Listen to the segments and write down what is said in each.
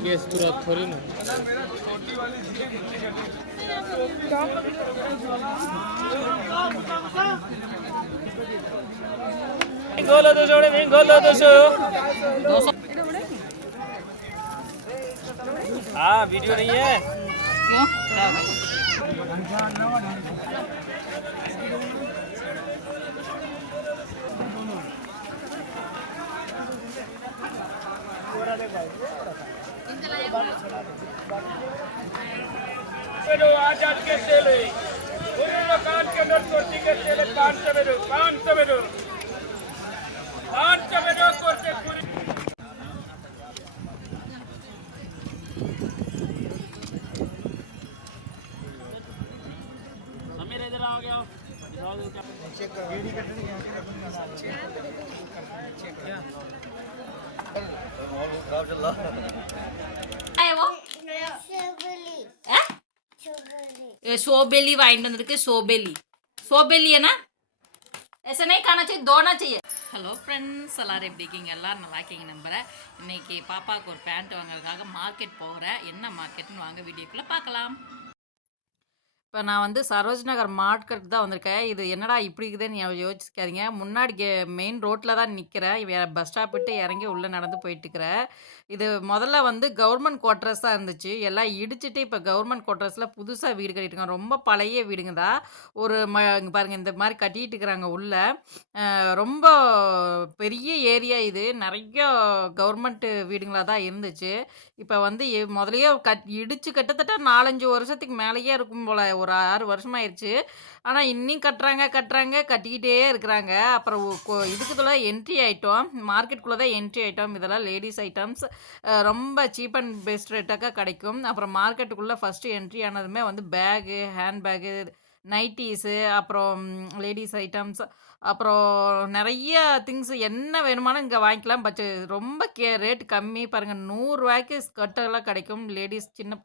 Gas पूरा थोड़ी ना गोलो दो जोड़े में गोलो दो सौ हाँ वीडियो नहीं है क्यों क्या हो गया? pero आज आज के चले पूरे मकान के अंदर कुर्सी के चले पाँच सौ में पाँच सौ में पाँच सौ में सोबेली वाइन வந்திருக்கு சோபெலி சோபெலி என்ன ऐसा नहीं खाना चाहिए दौड़ना चाहिए ஹலோ ஃப்ரெண்ட்ஸ் எல்லாரும் எப்படி இருக்கீங்க எல்லாரும் நல்லா இருக்கீங்க நம்புறேன் இன்னைக்கு பாப்பாவுக்கு ஒரு பேண்ட் வாங்குறதுக்காக மார்க்கெட் போகிறேன் என்ன மார்க்கெட்னு வாங்க வீடியோக்குள்ளே பார்க்கலாம் இப்போ நான் வந்து சரோஜ் நகர் மார்க்கெட் தான் வந்திருக்கேன். இது என்னடா இப்படி இருக்குதுன்னு யோ- யோசிக்காதீங்க முன்னாடி கே மெயின் ரோட்டில் தான் நிற்கிறேன் வேறு பஸ் ஸ்டாப் விட்டு இறங்கி உள்ளே நடந்து போயிட்டுருக்கிறேன் இது முதல்ல வந்து கவர்மெண்ட் குவார்ட்டர்ஸ் தான் இருந்துச்சு. எல்லாம் இடிச்சிட்டு இப்போ கவர்மெண்ட் குவார்ட்டர்ஸில் புதுசாக வீடு கட்டிட்டுருக்காங்க ரொம்ப பழைய வீடுங்க தான். ஒரு ம இங்க பாருங்க இந்த மாதிரி கட்டிட்டு இருக்கிறாங்க உள்ள. அஹ் ரொம்ப பெரிய ஏரியா இது. நிறைய கவர்மெண்ட் வீடுங்களாக தான் இருந்துச்சு. இப்போ வந்து எ- முதலையே கட் இடிச்சு கிட்டத்தட்ட நாலஞ்சு வருஷத்துக்கு மேலேயே இருக்கும் போல ஒரு ஆறு வருஷமாயிருச்சு. ஆனால் இன்னும் கட்டுறாங்க கட்டுறாங்க கட்டிக்கிட்டே இருக்கிறாங்க. அப்புறம் ஒ- கொ- இதுக்குள்ள என்ட்ரி ஐட்டம் மார்க்கெட்டுக்குள்ளே தான் என்ட்ரி ஐட்டம் இதெல்லாம் லேடிஸ் ஐட்டம்ஸ் ரொம்ப சீப் அண்ட் பெஸ்ட் ரேட்டாக கிடைக்கும். அப்புறம் மார்க்கெட்டுக்குள்ளே ஃபஸ்ட்டு என்ட்ரி ஆனதுமே வந்து பேகு ஹேண்ட் பேகு நைட்டிஸு அப்புறம் லேடிஸ் ஐட்டம்ஸ் அப்புறம் நிறைய திங்ஸ் என்ன வேணுமானு இங்கே வாங்கிக்கலாம். பட் ரொம்ப கே ரேட் கம்மி. பாருங்கள் நூறுரூவாய்க்கு ஸ்கர்ட்டெல்லாம் கிடைக்கும். லேடிஸ் சின்ன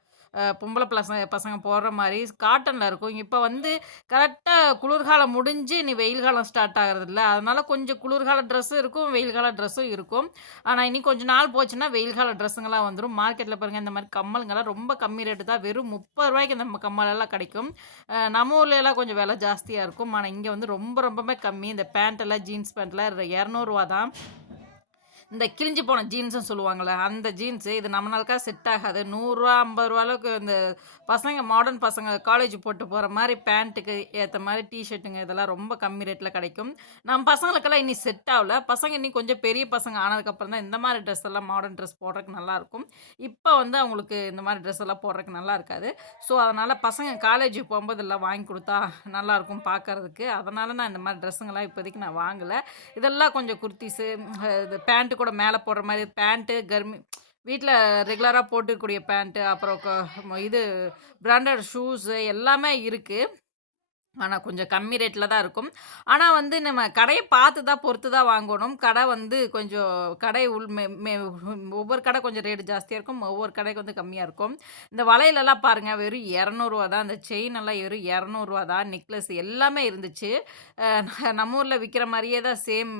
பொம்பளை பசங்க பசங்க போடுற மாதிரி காட்டனில் இருக்கும். இப்போ வந்து கரெக்டாக குளிர்காலம் முடிஞ்சு நீ வெயில் காலம் ஸ்டார்ட் ஆகிறது இல்லை அதனால் கொஞ்சம் குளிர்கால ட்ரெஸ்ஸும் இருக்கும் வெயில் கால ட்ரெஸ்ஸும் இருக்கும். ஆனால் இனி கொஞ்சம் நாள் போச்சுன்னா வெயில் கால ட்ரெஸ்ஸுங்கெல்லாம் வந்துடும் மார்க்கெட்டில் பாருங்கள் இந்த மாதிரி கம்மலுங்கெல்லாம் ரொம்ப கம்மி ரேட்டு தான். வெறும் முப்பது ரூபாய்க்கு இந்த கம்மலெல்லாம் கிடைக்கும். நம்ம ஊர்லலாம் கொஞ்சம் விலை ஜாஸ்தியாக இருக்கும். ஆனால் இங்கே வந்து ரொம்ப ரொம்பவே கம்மி. இந்த பேண்ட்டெல்லாம் ஜீன்ஸ் பேண்ட்லாம் இரநூறுவா தான் இந்த கிழிஞ்சு போன ஜீன்ஸும் சொல்லுவாங்கள்ல அந்த ஜீன்ஸு இது நம்ம நாளுக்காக செட் ஆகாது. நூறுரூவா ஐம்பது ரூபா அளவுக்கு இந்த பசங்க மாடர்ன் பசங்க காலேஜ் போட்டு போகிற மாதிரி பேண்ட்டுக்கு ஏற்ற மாதிரி டிஷர்ட்டுங்க இதெல்லாம் ரொம்ப கம்மி ரேட்டில் கிடைக்கும். நம்ம பசங்களுக்கெல்லாம் இன்னி செட் ஆகல. பசங்க இன்னி கொஞ்சம் பெரிய பசங்க ஆனதுக்கப்புறம் தான் இந்த மாதிரி ட்ரெஸ் எல்லாம் மாடர்ன் ட்ரெஸ் போடுறதுக்கு நல்லாயிருக்கும் இப்போ வந்து அவங்களுக்கு இந்த மாதிரி ட்ரெஸ் எல்லாம் போடுறதுக்கு நல்லா இருக்காது. ஸோ அதனால் பசங்க காலேஜ் போகும்போது எல்லாம் வாங்கி கொடுத்தா நல்லாயிருக்கும் பார்க்கறதுக்கு அதனால் நான் இந்த மாதிரி ட்ரெஸ்ஸுங்கெல்லாம் இப்போதைக்கு நான் வாங்கலை. இதெல்லாம் கொஞ்சம் குர்த்திஸு இது பேண்ட்டு கூட மேலே போடுற மாதிரி பேண்ட்டு கர்மி வீட்டில் ரெகுலராக போட்டுக்கூடிய பேண்ட்டு அப்புறம் இது பிராண்டட் ஷூஸு எல்லாமே இருக்குது ஆனால் கொஞ்சம் கம்மி ரேட்டில் தான் இருக்கும். ஆனால் வந்து நம்ம கடையை பார்த்து தான் பொறுத்து தான் வாங்கணும். கடை வந்து கொஞ்சம் கடை உள் மே ஒவ்வொரு கடை கொஞ்சம் ரேட்டு ஜாஸ்தியாக இருக்கும். ஒவ்வொரு கடைக்கு வந்து கம்மியாக இருக்கும். இந்த வளையலெல்லாம் பாருங்கள் வெறும் இரநூறுவா தான். இந்த செயின் எல்லாம் வெறும் இரநூறுவா தான். நெக்லஸ் எல்லாமே இருந்துச்சு. நம்ம ஊரில் விற்கிற மாதிரியே தான் சேம்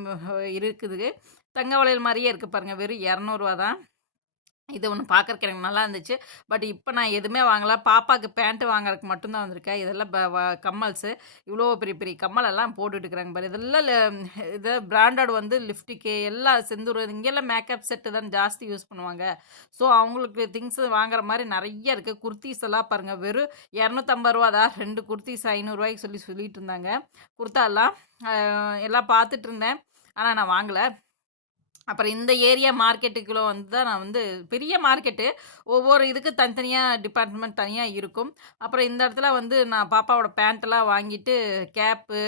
இருக்குது. தங்க வளையல் மாதிரியே இருக்குது பாருங்கள் வெறும் இரநூறுவா தான். இது ஒன்று பார்க்கறக்கு எனக்கு நல்லா இருந்துச்சு. பட் இப்போ நான் எதுவுமே வாங்கல. பாப்பாவுக்கு பேண்ட்டு வாங்குறதுக்கு மட்டும்தான் வந்திருக்கேன். இதெல்லாம் ப- வ- கம்மல்ஸு. இவ்வளோ பெரிய பெரிய கம்மலெல்லாம் போட்டுட்டுருக்குறாங்க பாரு. இதெல்லாம் ல- இது பிராண்டட் வந்து லிப்டிக்கு எல்லாம் செந்தூர் இங்கெல்லாம் மேக்கப் செட்டு தான் ஜாஸ்தி யூஸ் பண்ணுவாங்க. ஸோ அவங்களுக்கு திங்ஸ் வாங்குற மாதிரி நிறைய இருக்குது குர்த்திஸ் எல்லாம் பாருங்கள் வெறும் இரநூத்தம்பது ரூபா தான். ரெண்டு குர்த்திஸ் ஐநூறுரூவாய்க்கு சொல்லி சொல்லிட்டு இருந்தாங்க. குர்த்தாலாம் எல்லாம் பார்த்துட்டு இருந்தேன். ஆனால் நான் வாங்கலை. அப்புறம் இந்த ஏரியா மார்க்கெட்டுக்குள்ளே வந்து தான் நான் வந்து பெரிய மார்க்கெட்டு. ஒவ்வொரு இதுக்கு தனித்தனியாக டிபார்ட்மெண்ட் தனியாக இருக்கும். அப்புறம் இந்த இடத்துல வந்து நான் பாப்பாவோட பேண்ட்டெல்லாம் வாங்கிட்டு கேப்பு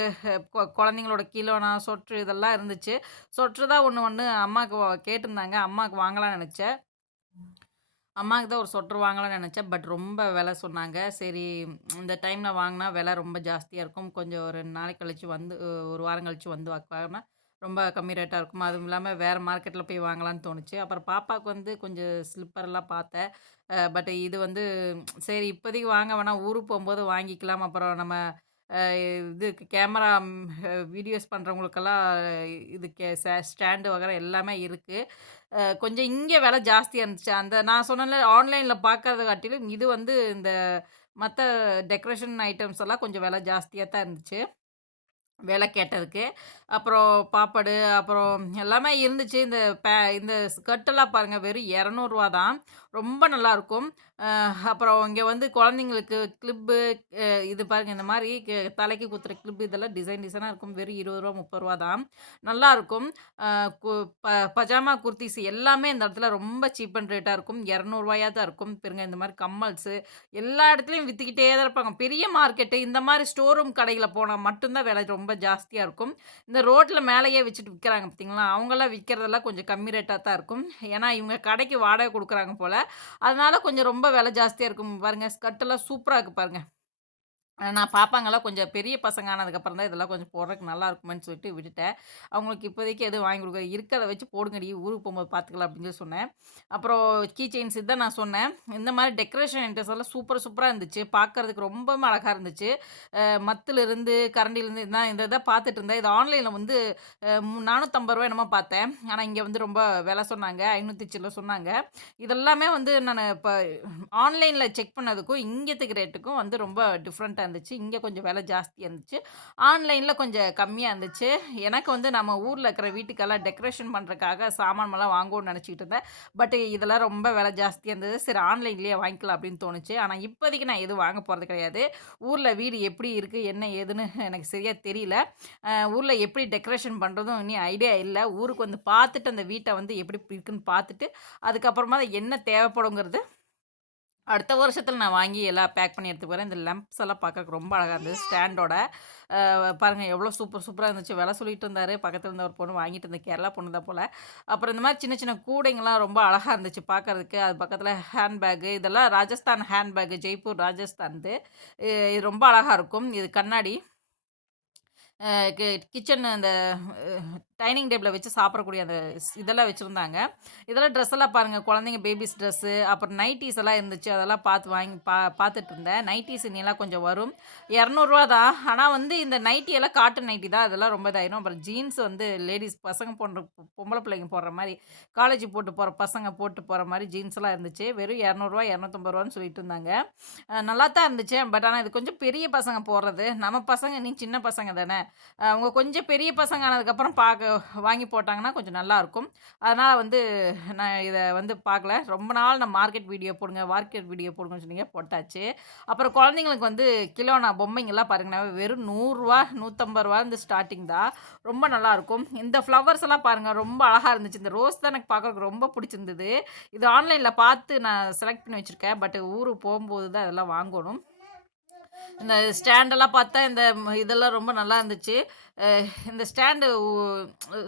குழந்தைங்களோட கிலோனா சொட்ரு இதெல்லாம் இருந்துச்சு. சொட்ரு தான் ஒன்று ஒன்று அம்மாவுக்கு கேட்டிருந்தாங்க. அம்மாவுக்கு வாங்கலாம்னு நினச்சேன். அம்மாவுக்கு தான் ஒரு சொட்ரு வாங்கலாம்னு நினச்சேன். பட் ரொம்ப விலை சொன்னாங்க. சரி இந்த டைமில் வாங்கினா விலை ரொம்ப ஜாஸ்தியாக இருக்கும். கொஞ்சம் ஒரு நாளைக்கு கழித்து வந்து ஒரு வாரம் கழித்து வந்து வாங்கினா ரொம்ப கம்மி ரேட்டாக இருக்கும்? அதுவும் இல்லாமல் வேறு மார்க்கெட்டில் போய் வாங்கலாம்னு தோணுச்சு. அப்புறம் பாப்பாவுக்கு வந்து கொஞ்சம் ஸ்லிப்பர்லாம் பார்த்தேன். பட் இது வந்து சரி இப்போதைக்கு வாங்க வேணாம். ஊருக்கு போகும்போது வாங்கிக்கலாம். அப்புறம் நம்ம இது கேமரா வீடியோஸ் பண்ணுறவங்களுக்கெல்லாம் இது கே ஸ்டாண்டு வகை எல்லாமே இருக்குது கொஞ்சம் இங்கே விலை ஜாஸ்தியாக இருந்துச்சு. அந்த நான் சொன்னேன்ல ஆன்லைனில் பார்க்கறத காட்டிலும் இது வந்து இந்த மற்ற டெக்கரேஷன் ஐட்டம்ஸ் எல்லாம் கொஞ்சம் விலை ஜாஸ்தியாக தான் இருந்துச்சு. விலை கேட்டதுக்கு. அப்புறம் பாப்பாடு அப்புறம் எல்லாமே இருந்துச்சு. இந்த பே இந்த ஸ்கர்ட்டெல்லாம் பாருங்கள் வெறும் இரநூறுவா தான். ரொம்ப நல்லாயிருக்கும் அப்புறம் இங்கே வந்து குழந்தைங்களுக்கு கிளிப்பு இது பாருங்கள் இந்த மாதிரி தலைக்கு குத்துற கிளிப்பு இதெல்லாம் டிசைன் டிசைனாக இருக்கும். வெறும் இருபது ரூபா முப்பது ரூபா தான் நல்லாயிருக்கும் ப பஜாமா குர்த்திஸ் எல்லாமே இந்த இடத்துல ரொம்ப சீப் அண்ட் ரேட்டாக இருக்கும். இரநூறுவாயாக தான் இருக்கும். பெருங்க இந்த மாதிரி கம்மல்ஸு எல்லா இடத்துலையும் விற்றுக்கிட்டே தான் இருப்பாங்க. பெரிய மார்க்கெட்டு இந்த மாதிரி ஸ்டோர் ரூம் கடையில் போனால் மட்டும்தான் விலை ரொம்ப ஜாஸ்தியாக இருக்கும். இந்த ரோட்டில் மேலேயே வச்சுட்டு விற்கிறாங்க பார்த்தீங்களா அவங்களாம் விற்கிறதெல்லாம் கொஞ்சம் கம்மி ரேட்டாக தான் இருக்கும். ஏன்னா இவங்க கடைக்கு வாடகை கொடுக்குறாங்க போல். அதனால் கொஞ்சம் ரொம்ப விலை ஜாஸ்தியாக இருக்கும் பாருங்கள் ஸ்கர்ட்டெல்லாம் சூப்பராக இருக்குது பாருங்கள் நான் பாப்பாங்கெல்லாம் கொஞ்சம் பெரிய பசங்க ஆனதுக்கப்புறம் தான் இதெல்லாம் கொஞ்சம் போடுறதுக்கு நல்லா இருக்குமேன்னு சொல்லிட்டு விட்டுட்டேன். அவங்களுக்கு இப்போதைக்கு எதுவும் வாங்கி கொடுக்க இருக்கிறத வச்சு போடுங்கடி ஊருக்கு போகும்போது பார்த்துக்கலாம் அப்படின்னு சொல்லி சொன்னேன். அப்புறம் கீ செயின்ஸ் இதான் நான் சொன்னேன். இந்த மாதிரி டெக்கரேஷன் ஐட்டம்ஸ் எல்லாம் சூப்பர் சூப்பராக இருந்துச்சு. பார்க்குறதுக்கு ரொம்ப அழகாக இருந்துச்சு. மத்திலிருந்து கரண்டிலேருந்து நான் இந்த இதை பார்த்துட்டு இருந்தேன். இது ஆன்லைனில் வந்து நானூற்றம்பது ரூபா என்னமோ பார்த்தேன். ஆனால் இங்கே வந்து ரொம்ப விலை சொன்னாங்க. ஐநூற்றி சில்லற சொன்னாங்க. இதெல்லாமே வந்து நான் இப்போ ஆன்லைனில் செக் பண்ணதுக்கும் இங்கேத்துக்கு ரேட்டுக்கும் வந்து ரொம்ப டிஃப்ரெண்ட்டாக இருந்துச்சு. இங்கே கொஞ்சம் விலை ஜாஸ்தியாக இருந்துச்சு. ஆன்லைனில் கொஞ்சம் கம்மியாக இருந்துச்சு. எனக்கு வந்து நம்ம ஊரில் இருக்கிற வீட்டுக்கெல்லாம் டெக்கரேஷன் பண்ணுறதுக்காக சாமான்மெல்லாம் வாங்குவோம்னு நினச்சிக்கிட்டு இருந்தேன். பட் இதெல்லாம் ரொம்ப விலை ஜாஸ்தியாக இருந்தது. சரி ஆன்லைன்லேயே வாங்கிக்கலாம் அப்படின்னு தோணுச்சு. ஆனால் இப்போதைக்கு நான் எதுவும் வாங்க போகிறது கிடையாது. ஊரில் வீடு எப்படி இருக்குது என்ன ஏதுன்னு எனக்கு சரியாக தெரியல. ஊரில் எப்படி டெக்கரேஷன் பண்ணுறதும் இனி ஐடியா இல்லை. ஊருக்கு வந்து பார்த்துட்டு அந்த வீட்டை வந்து எப்படி இருக்குன்னு பார்த்துட்டு அதுக்கப்புறமா அது என்ன தேவைப்படுங்கிறது அடுத்த வருஷத்தில் நான் வாங்கி எல்லாம் பேக் பண்ணி எடுத்து போகிறேன் இந்த லெம்ப்ஸ் எல்லாம் பார்க்கறதுக்கு ரொம்ப அழகாக இருந்தது. ஸ்டாண்டோட பாருங்கள் எவ்வளோ சூப்பர் சூப்பராக இருந்துச்சு. விலை சொல்லிட்டு இருந்தார். பக்கத்தில் இருந்த ஒரு பொண்ணு வாங்கிட்டு இருந்த கேரளா பொண்ணு தான் போல். அப்புறம் இந்த மாதிரி சின்ன சின்ன கூடைங்கள்லாம் ரொம்ப அழகாக இருந்துச்சு பார்க்கறதுக்கு. அது பக்கத்தில் ஹேண்ட்பேக்கு இதெல்லாம் ராஜஸ்தான் ஹேண்ட்பேக்கு ஜெய்ப்பூர் ராஜஸ்தான்து இது. ரொம்ப அழகாக இருக்கும். இது கண்ணாடி கிச்சன் அந்த டைனிங் டேபிளில் வச்சு சாப்பிடக்கூடிய அந்த இதெல்லாம் வச்சுருந்தாங்க. இதெல்லாம் ட்ரெஸ் எல்லாம் பாருங்கள் குழந்தைங்க பேபிஸ் ட்ரெஸ்ஸு அப்புறம் நைட்டிஸ் எல்லாம் இருந்துச்சு. அதெல்லாம் பார்த்து வாங்கி பா பார்த்துட்டு இருந்தேன். நைட்டிஸ் இனியெல்லாம் கொஞ்சம் வரும். இரநூறுவா தான். ஆனால் வந்து இந்த நைட்டி எல்லாம் காட்டன் நைட்டி தான். அதெல்லாம் ரொம்ப இதாயிரும். அப்புறம் ஜீன்ஸ் வந்து லேடிஸ் பசங்க போடுற பொம்பளை பிள்ளைங்க போடுற மாதிரி காலேஜ் போட்டு போகிற பசங்க போட்டு போகிற மாதிரி ஜீன்ஸ்லாம் இருந்துச்சு. வெறும் இரநூறுவா இரநூத்தம்பது ரூபான்னு சொல்லிட்டு இருந்தாங்க. நல்லா தான் இருந்துச்சு. பட் ஆனால் இது கொஞ்சம் பெரிய பசங்க போடுறது. நம்ம பசங்க நீ சின்ன பசங்க தானே. அவங்க கொஞ்சம் பெரிய பசங்க ஆனதுக்கப்புறம் பார்க்க வாங்கி போட்டாங்கன்னா கொஞ்சம் நல்லாயிருக்கும் அதனால் வந்து நான் இதை வந்து பார்க்கல ரொம்ப நாள் நான் மார்க்கெட் வீடியோ போடுங்க மார்க்கெட் வீடியோ போடுங்கன்னு சொன்னீங்க போட்டாச்சு. அப்புறம் குழந்தைங்களுக்கு வந்து கிலோ நான் பொம்மைங்கெல்லாம் பாருங்கண்ணா வெறும் நூறுரூவா நூற்றம்பது ரூபா இந்த ஸ்டார்டிங் தான். ரொம்ப நல்லாயிருக்கும் இந்த ஃப்ளவர்ஸ் எல்லாம் பாருங்கள் ரொம்ப அழகாக இருந்துச்சு. இந்த ரோஸ் தான் எனக்கு பார்க்கறதுக்கு ரொம்ப பிடிச்சிருந்தது. இது ஆன்லைனில் பார்த்து நான் செலக்ட் பண்ணி வச்சுருக்கேன். பட் ஊருக்கு போகும்போது தான் அதெல்லாம் வாங்கணும். இந்த ஸ்டாண்டெல்லாம் பார்த்தா இந்த இதெல்லாம் ரொம்ப நல்லா இருந்துச்சு. இந்த ஸ்டாண்டு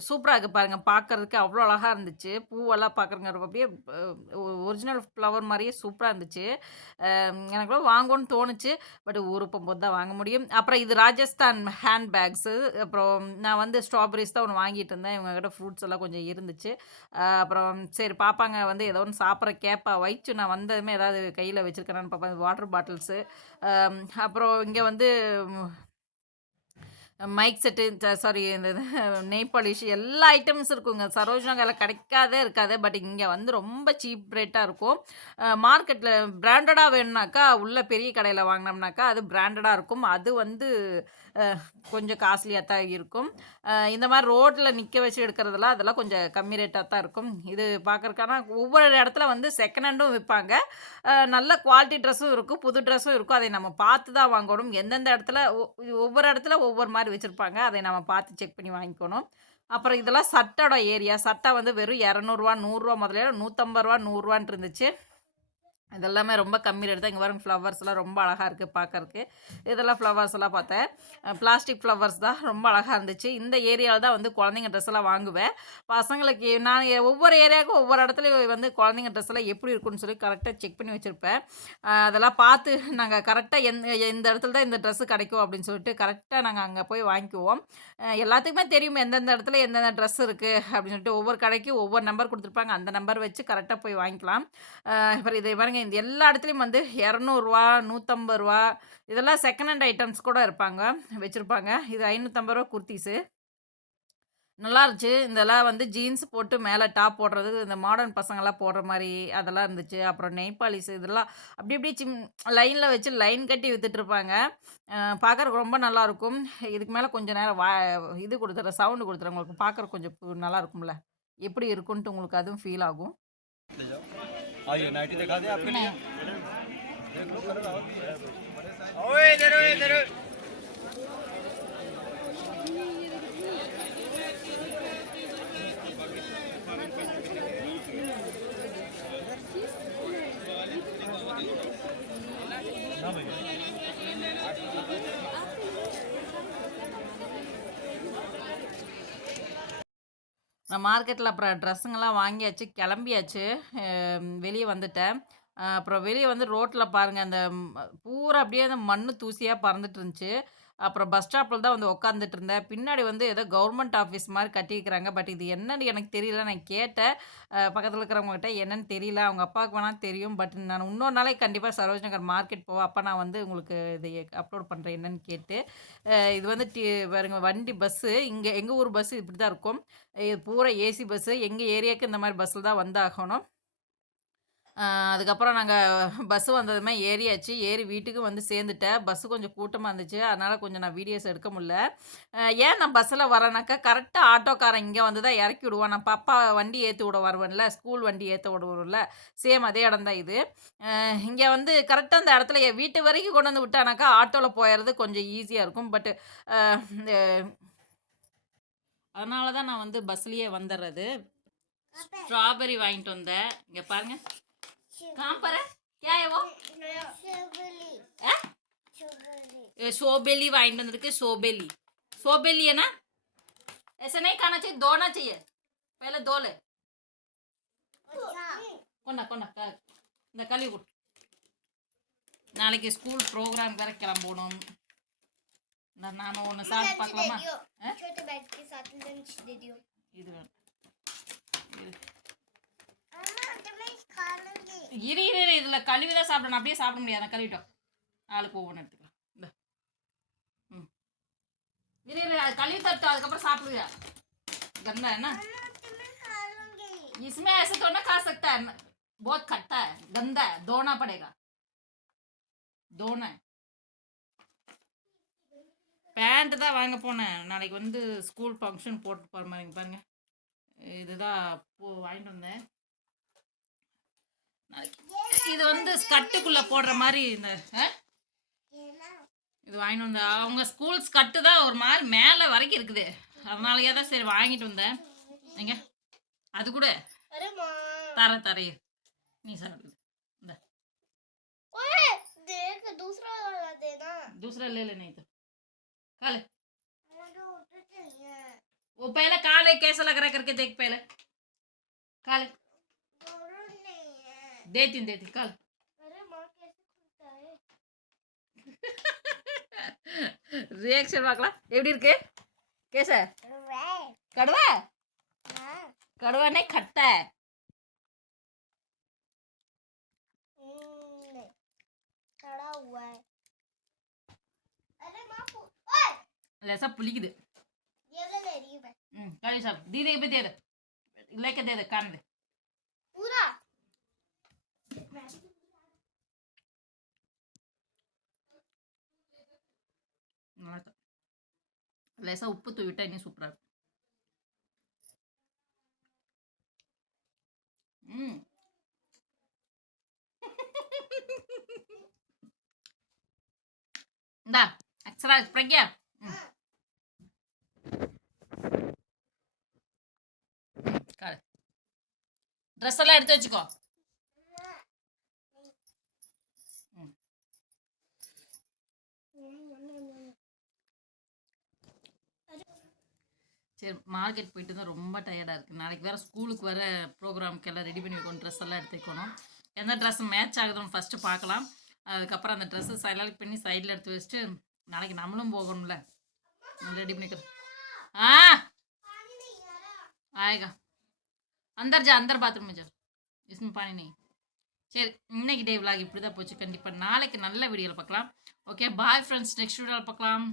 சூப்பராக இருக்குது பாருங்கள் பார்க்கறதுக்கு அவ்வளோ அழகாக இருந்துச்சு. பூவெல்லாம் பார்க்குறங்க அப்படியே ஒரிஜினல் ஃப்ளவர் மாதிரியே சூப்பராக இருந்துச்சு. எனக்குலாம் வாங்கணும்னு தோணுச்சு. பட் ஊருக்கு போகும்போது தான் வாங்க முடியும். அப்புறம் இது ராஜஸ்தான் ஹேண்ட் பேக்ஸு. அப்புறம் நான் வந்து ஸ்ட்ராபெரிஸ் தான் ஒன்று வாங்கிட்டு இருந்தேன். இவங்ககிட்ட ஃப்ரூட்ஸ் எல்லாம் கொஞ்சம் இருந்துச்சு. அப்புறம் சரி பாப்பாங்க வந்து ஏதோ ஒன்று சாப்பிட்ற கேப்பா வயிற்று நான் வந்ததுமே ஏதாவது கையில் வச்சுருக்கேன்னு பார்ப்பேன் வாட்டர் பாட்டில்ஸு அப்புறம் இங்கே வந்து மைக் செட்டு சாரி இந்த நெய் பாலிஷ் எல்லா ஐட்டம்ஸ் இருக்குங்க. சரோஜ்னகரில் கிடைக்காதே இருக்காது பட் இங்கே வந்து ரொம்ப சீப் ரேட்டாக இருக்கும். மார்க்கெட்டில் பிராண்டடாக வேணும்னாக்கா உள்ள பெரிய கடையில் வாங்கினோம்னாக்கா அது பிராண்டடாக இருக்கும். அது வந்து கொஞ்சம் காஸ்ட்லியாக தான் இருக்கும் இந்த மாதிரி ரோட்டில் நிற்க வச்சு எடுக்கிறதெல்லாம் அதெல்லாம் கொஞ்சம் கம்மி ரேட்டாக தான் இருக்கும். இது பார்க்குறக்கான ஒவ்வொரு இடத்துல வந்து செகண்ட் ஹேண்டும் விற்பாங்க நல்ல குவாலிட்டி ட்ரெஸ்ஸும் இருக்கும். புது ட்ரெஸ்ஸும் இருக்கும். அதை நம்ம பார்த்து தான் வாங்கணும். எந்தெந்த இடத்துல ஒ- ஒவ்வொரு இடத்துல ஒவ்வொரு மாதிரி வச்சுருப்பாங்க. அதை நம்ம பார்த்து செக் பண்ணி வாங்கிக்கணும். அப்புறம் இதெல்லாம் சட்டோட ஏரியா சட்டை வந்து வெறும் இரநூறுவா நூறுரூவா முதல்ல. நூற்றம்பது ரூபா நூறுரூவான்ட்டு இருந்துச்சு. இதெல்லாமே ரொம்ப கம்மி ரேட் தான். இங்கே வரும் ஃப்ளவர்ஸ்லாம் ரொம்ப அழகாக இருக்குது பார்க்கறக்கு இதெல்லாம் ஃப்ளவர்ஸ் எல்லாம் பார்த்தேன். பிளாஸ்டிக் ஃப்ளவர்ஸ் தான் ரொம்ப அழகாக இருந்துச்சு. இந்த ஏரியாவில் தான் வந்து குழந்தைங்க ட்ரெஸ் எல்லாம் வாங்குவேன். பசங்களுக்கு நான் ஒவ்வொரு ஏரியாவுக்கும் ஒவ்வொரு இடத்துலையும் வந்து குழந்தைங்க ட்ரெஸ் எல்லாம் எப்படி இருக்குன்னு சொல்லி கரெக்டாக செக் பண்ணி வச்சுருப்பேன். அதெல்லாம் பார்த்து நாங்கள் கரெக்டாக எந்த இந்த இடத்துல தான் இந்த ட்ரெஸ்ஸு கிடைக்கும் அப்படின்னு சொல்லிட்டு கரெக்டாக நாங்கள் அங்கே போய் வாங்கிக்குவோம். எல்லாத்துக்குமே தெரியும் எந்தெந்த இடத்துல எந்தெந்த ட்ரெஸ் இருக்குது அப்படின்னு சொல்லிட்டு. ஒவ்வொரு கடைக்கும் ஒவ்வொரு நம்பர் கொடுத்துருப்பாங்க. அந்த நம்பர் வச்சு கரெக்டாக போய் வாங்கிக்கலாம். அஹ் அப்புறம் இதை பாருங்க இந்த எல்லா இடத்துலையும் வந்து இரநூறுவா நூற்றம்பது ரூபா இதெல்லாம் செகண்ட் ஹேண்ட் ஐட்டம்ஸ் கூட இருப்பாங்க வச்சுருப்பாங்க. இது ஐநூற்றம்பது ரூபா குர்த்திஸு. நல்லா இருந்துச்சு. இதெல்லாம் வந்து ஜீன்ஸ் போட்டு மேலே டாப் போடுறதுக்கு இந்த மாடர்ன் பசங்களாம் போடுற மாதிரி அதெல்லாம் இருந்துச்சு. அப்புறம் நெய்பாலிஸ் இதெல்லாம் அப்படி இப்படி சிம் லைனில் வச்சு லைன் கட்டி விற்றுட்ருப்பாங்க பார்க்குறக்கு ரொம்ப நல்லாயிருக்கும் இதுக்கு மேலே கொஞ்சம் நேரம் வா இது கொடுத்துட்ற சவுண்டு கொடுத்துட்றேன் உங்களுக்கு பார்க்குற கொஞ்சம் நல்லா இருக்கும்ல. எப்படி இருக்குன்ட்டு உங்களுக்கு அதுவும் ஃபீல் ஆகும். हाँ, आइए नाइटी दिखा दें आपके लिए। ओए इधर ओए इधर மார்க்கெட்டில் அப்புறம் ட்ரெஸ்ஸுங்கெல்லாம் வாங்கியாச்சு கிளம்பியாச்சு. வெளியே வந்துட்டேன். அப்புறம் வெளியே வந்து ரோட்டில் பாருங்கள் அந்த பூரா அப்படியே அந்த மண் தூசியாக பறந்துட்டு இருந்துச்சு. அப்புறம் பஸ் ஸ்டாப்பில் தான் வந்து உட்காந்துட்டு இருந்தேன். பின்னாடி வந்து ஏதோ கவர்மெண்ட் ஆஃபீஸ் மாதிரி கட்டியிருக்கிறாங்க. பட் இது என்னன்னு எனக்கு தெரியல. நான் கேட்டேன். பக்கத்தில் இருக்கிறவங்ககிட்ட என்னன்னு தெரியல. அவங்க அப்பாவுக்கு வேணால் தெரியும். பட் நான் இன்னொரு நாளைக்கு கண்டிப்பாக சரோஜ் நகர் மார்க்கெட் போவேன். அப்போ நான் வந்து உங்களுக்கு இதை அப்லோட் பண்ணுறேன் என்னன்னு கேட்டு. இது வந்து டி பாருங்க வண்டி பஸ்ஸு இங்கே எங்கள் ஊர் பஸ்ஸு இப்படி தான் இருக்கும். இது பூரா ஏசி பஸ்ஸு எங்கள் ஏரியாவுக்கு இந்த மாதிரி பஸ்ஸில் தான் வந்தாகணும். அதுக்கப்புறம் நாங்கள் பஸ்ஸு வந்ததுமே ஏறியாச்சு. ஏறி வீட்டுக்கு வந்து சேர்ந்துட்டேன். பஸ்ஸு கொஞ்சம் கூட்டமாக இருந்துச்சு. அதனால் கொஞ்சம் நான் வீடியோஸ் எடுக்க முடியல. ஆஹ் ஏன் நான் பஸ்ஸில் வரேனாக்கா கரெக்டாக ஆட்டோக்காரன் இங்கே வந்து தான் இறக்கி விடுவான். நான் பாப்பா வண்டி ஏற்றி விட வருவேன்ல ஸ்கூல் வண்டி ஏற்ற விடுவோம்ல சேம் அதே இடம் தான் இது. இங்கே வந்து கரெக்டாக அந்த இடத்துல என் வீட்டு வரைக்கும் கொண்டு வந்து விட்டானாக்கா ஆட்டோவில் போயிடுறது கொஞ்சம் ஈஸியாக இருக்கும். பட்டு அதனால தான் நான் வந்து பஸ்லேயே வந்துடுறது ஸ்ட்ராபெரி வாங்கிட்டு வந்தேன். இங்கே பாருங்க. कहाँ पर है क्या है वो ये सोबेली वाइन के सोबेली सोबेली है ना ऐसे नहीं खाना चाहिए धोना चाहिए पहले धो ले கொண்டா கொண்டா க இந்த கழுவி கொடு நாளைக்கு ஸ்கூல் ப்ரோக்ராம் வேற கிளம்பணும் இந்த நாம ஒன்று சாப்பிட்டு பார்க்கலாமா ஆ? छोटे बैग के साथ लंच दे दियो இது வேணும் இரு இரு இரு இதில் கழுவி தான் சாப்பிடணும் அப்படியே சாப்பிட முடியாது நான் கழுவிட்டோம் ஆளுக்கு ஒவ்வொன்று எடுத்துக்கலாம் இந்த ம் இரு இரு அது கழுவி தட்டு அதுக்கப்புறம் சாப்பிடுவியா गंदा है ना अम्मा तो मैं खा लूंगी इसमें ऐसे तो ना खा सकता है न- बहुत खट्टा है गंदा है धोना पड़ेगा धोना है பேண்ட் தான் வாங்க போனேன் நாளைக்கு வந்து ஸ்கூல் ஃபங்க்ஷன் போட்டு போகிற மாதிரி இங்க பாருங்க இதுதான் பூ வாங்கிட்டு வந்தேன் நாளைக்கு இது வந்து ஸ்கட்டுக்குள்ளே போடுற மாதிரி இந்த ஆ? ये ना இது வாங்கிட்டு வந்தேன் அவங்க ஸ்கூல் ஸ்கட்டு தான் ஒரு மாதிரி மேலே வரைக்கும் இருக்குது அதனாலயே தான் சரி வாங்கிட்டு வந்தேன் எங்க அது கூட अरे माँ தர தரையே நீ சாப்பிடு இந்த ओए देख दूसरा वाला देना दूसरा ले ले नहीं तो खा ले मुझे उधर चाहिए वो पहले खा ले कैसा लग रहा है करके देख पहले खा ले दोनों नहीं है देती हूँ देती हूँ, खा ले अरे माँ कैसे खुलता है ரியாக்ஷன் பார்க்கலாம் எப்படி இருக்கு கேச Red. கடுவா हाँ கடுவா नहीं खट्टा है हम्म, खड़ा हुआ है अरे माँ पु- ओए லேசா புளிக்குது ये ले ले रही हूँ मैं ம் கழுவி சாப்பிடு தீதை போய் தேது लेके दे दे कान दे पूरा நல்லா இருக்கு. லேசா உப்பு தூவிட்டா இன்னும் சூப்பரா இருக்கும். ம். இந்தா அக்ஷரா பிரக்யா ட்ரெஸ் எல்லாம் எடுத்து வச்சுக்கோ ம். சரி மார்க்கெட் போயிட்டு தான் ரொம்ப டயர்டாக இருக்குது நாளைக்கு வேறு ஸ்கூலுக்கு வர ப்ரோக்ராமுக்கு எல்லாம் ரெடி பண்ணி வைக்கணும் ட்ரெஸ் எல்லாம் எடுத்துக்கணும் எந்த ட்ரெஸ் மேட்ச் ஆகுதுன்னு ஃபஸ்ட்டு பார்க்கலாம். அதுக்கப்புறம் அந்த ட்ரெஸ்ஸை செலக்ட் பண்ணி சைடில் எடுத்து வச்சுட்டு நாளைக்கு நம்மளும் போகணும்ல. ரெடி பண்ணிக்கிறோம் ஆ! ஆயகா. அந்தர் ஜா அந்தர் பாத்ரூம் ஜா இஸ்மி பானி சரி இன்னைக்கு டே விலாக் இப்படி தான் போச்சு. கண்டிப்பாக நாளைக்கு நல்ல வீடியோவில் பார்க்கலாம். ஓகே பாய் ஃப்ரெண்ட்ஸ் நெக்ஸ்ட் வீடியோவில் பார்க்கலாம்.